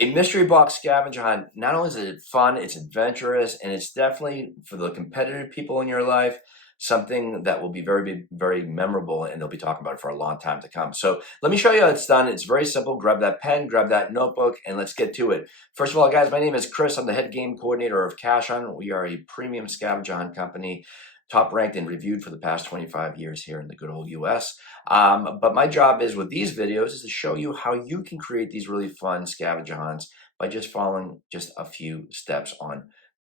A mystery box scavenger hunt, not only is it fun, it's adventurous, and it's definitely for the competitive people in your life, something that will be very memorable, and they'll be talking about it for a long time to come. So let me show you how it's done. It's very simple. Grab that pen, grab that notebook, and let's get to it. First of all, guys, my name is Chris. I'm the head game coordinator of Cash Hunt. We are a premium scavenger hunt company, top ranked and reviewed for the past 25 years here in the good old US. But my job is with these videos is to show you how you can create these really fun scavenger hunts by just following just a few steps on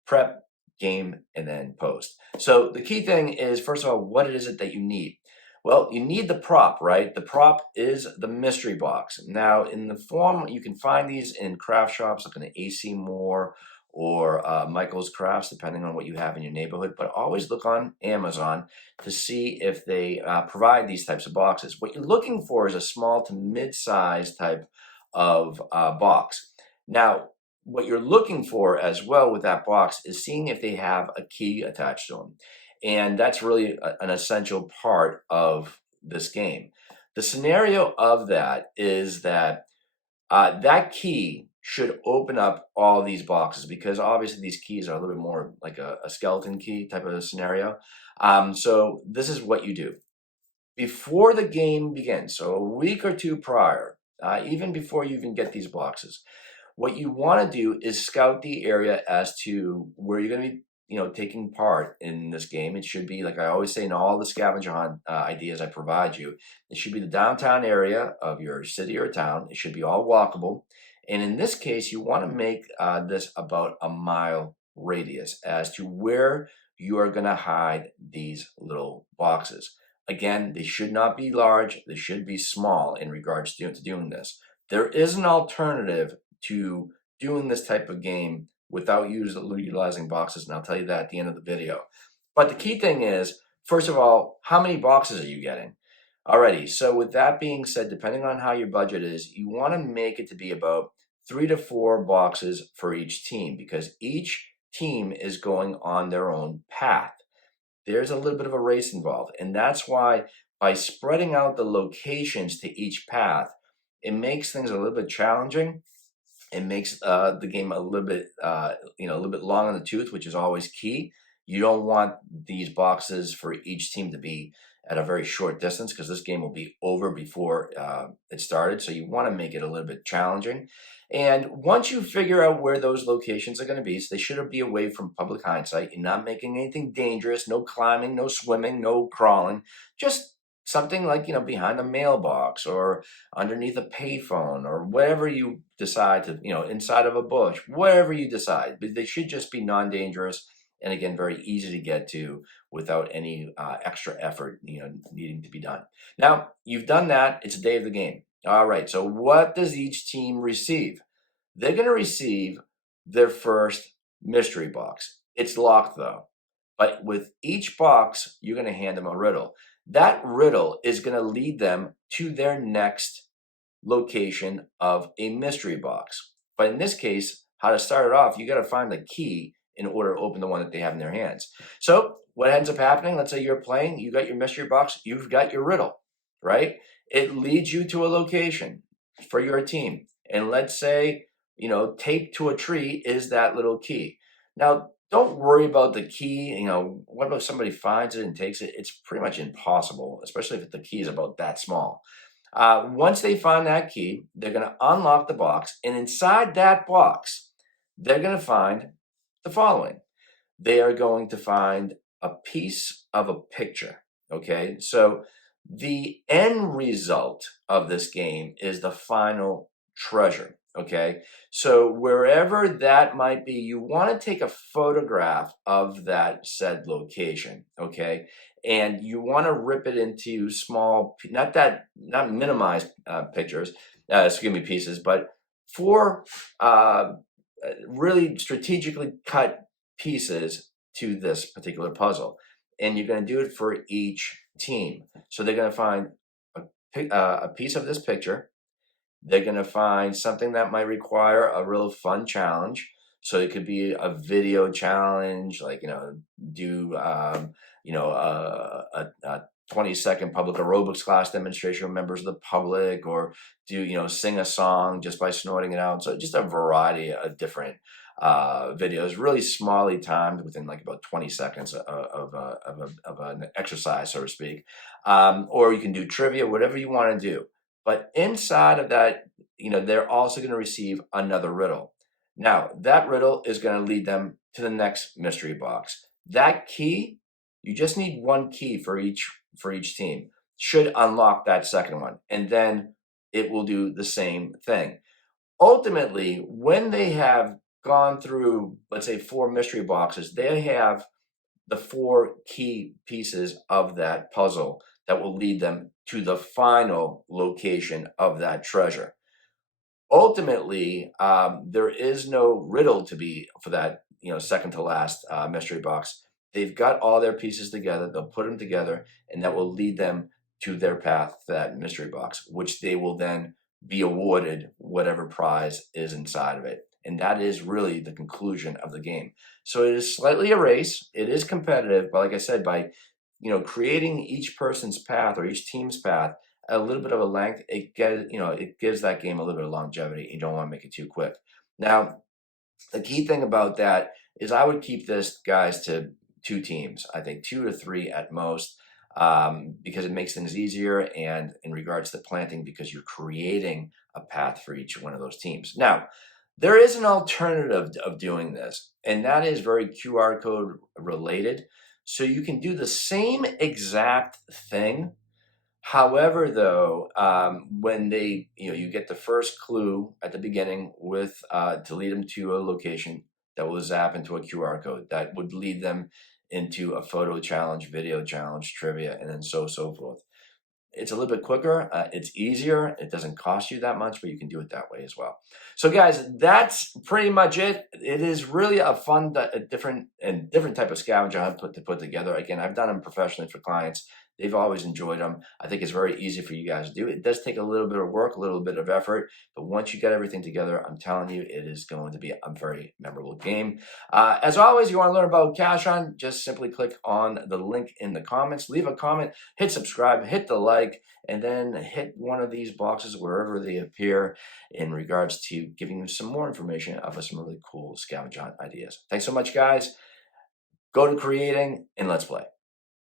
prep, game, and then post. So the key thing is, first of all, what is it that you need? Well, you need the prop, right? The prop is the mystery box. Now, in the form, you can find these in craft shops, looking at AC Moore or Michael's Crafts, depending on what you have in your neighborhood. But always look on Amazon to see if they provide these types of boxes. What you're looking for is a small to mid-size type of box. Now, what you're looking for as well with that box is seeing if they have a key attached to them. And that's really an essential part of this game. The scenario of that is that that key should open up all these boxes because obviously these keys are a little bit more like a skeleton key type of a scenario. So this is what you do. Before the game begins, so a week or two prior, even before you even get these boxes, what you want to do is scout the area as to where you're going to be, taking part in this game. It should be, like I always say in all the scavenger hunt ideas I provide you, it should be the downtown area of your city or town. It should be all walkable. And in this case, you want to make this about a mile radius as to where you are going to hide these little boxes. Again, they should not be large. They should be small in regards to doing this. There is an alternative to doing this type of game without utilizing boxes, and I'll tell you that at the end of the video. But the key thing is, first of all, how many boxes are you getting? Alrighty, so with that being said, depending on how your budget is, you want to make it to be about 3 to 4 boxes for each team because each team is going on their own path. There's a little bit of a race involved, and that's why by spreading out the locations to each path, it makes things a little bit challenging. It makes the game a little bit, a little bit long in the tooth, which is always key. You don't want these boxes for each team to be at a very short distance because this game will be over before it started. So you want to make it a little bit challenging. And once you figure out where those locations are going to be, so they should be away from public hindsight. You're not making anything dangerous, no climbing, no swimming, no crawling, just something like, behind a mailbox or underneath a payphone or whatever you decide to, inside of a bush, wherever you decide. But they should just be non-dangerous and, again, very easy to get to without any extra effort, needing to be done. Now, you've done that. It's the day of the game. All right, so what does each team receive? They're going to receive their first mystery box. It's locked, though. But with each box, you're going to hand them a riddle. That riddle is going to lead them to their next location of a mystery box. But in this case, how to start it off, you got to find the key in order to open the one that they have in their hands. So what ends up happening, let's say you're playing, you got your mystery box, you've got your riddle, right? It leads you to a location for your team. And let's say, taped to a tree is that little key. Now, don't worry about the key. What about if somebody finds it and takes it? It's pretty much impossible, especially if the key is about that small. Once they find that key, they're going to unlock the box. And inside that box, they're going to find the following. They are going to find a piece of a picture. Okay, so the end result of this game is the final treasure. Okay, so wherever that might be, you want to take a photograph of that said location. Okay, and you want to rip it into small, not minimized pictures, pieces, but four really strategically cut pieces to this particular puzzle. And you're going to do it for each team. So they're going to find a piece of this picture. They're going to find something that might require a real fun challenge. So it could be a video challenge, like, do, a 20-second public aerobics class demonstration with members of the public, or do, sing a song just by snorting it out. So just a variety of different videos, really smally timed within like about 20 seconds of an exercise, so to speak. Or you can do trivia, whatever you want to do. But inside of that, they're also going to receive another riddle. Now, that riddle is going to lead them to the next mystery box. That key, you just need one key for each team, should unlock that second one, and then it will do the same thing. Ultimately, when they have gone through, let's say, 4 mystery boxes, they have the 4 key pieces of that puzzle that will lead them to the final location of that treasure. Ultimately, there is no riddle to be for that, second to last mystery box. They've got all their pieces together. They'll put them together, and that will lead them to their path to that mystery box, which they will then be awarded whatever prize is inside of it. And that is really the conclusion of the game. So it is slightly a race. It is competitive, but like I said, by creating each person's path or each team's path a little bit of a length, it gives that game a little bit of longevity. You don't want to make it too quick. Now, the key thing about that is I would keep this, guys, to 2 teams. I think 2 to 3 at most, because it makes things easier. And in regards to planting, because you're creating a path for each one of those teams. Now, there is an alternative of doing this, and that is very QR code related. So you can do the same exact thing. However, though, when you get the first clue at the beginning with to lead them to a location that will zap into a QR code that would lead them into a photo challenge, video challenge, trivia, and then so forth. It's a little bit quicker. It's easier. It doesn't cost you that much, but you can do it that way as well. So, guys, that's pretty much it. It is really a fun, a different type of scavenger hunt to put together. Again, I've done them professionally for clients. They've always enjoyed them. I think it's very easy for you guys to do. It does take a little bit of work, a little bit of effort, but once you get everything together, I'm telling you, it is going to be a very memorable game. As always, you want to learn about Cash On, just simply click on the link in the comments, leave a comment, hit subscribe, hit the like, and then hit one of these boxes wherever they appear in regards to giving you some more information of some really cool scavenger hunt ideas. Thanks so much, guys. Go to creating, and let's play.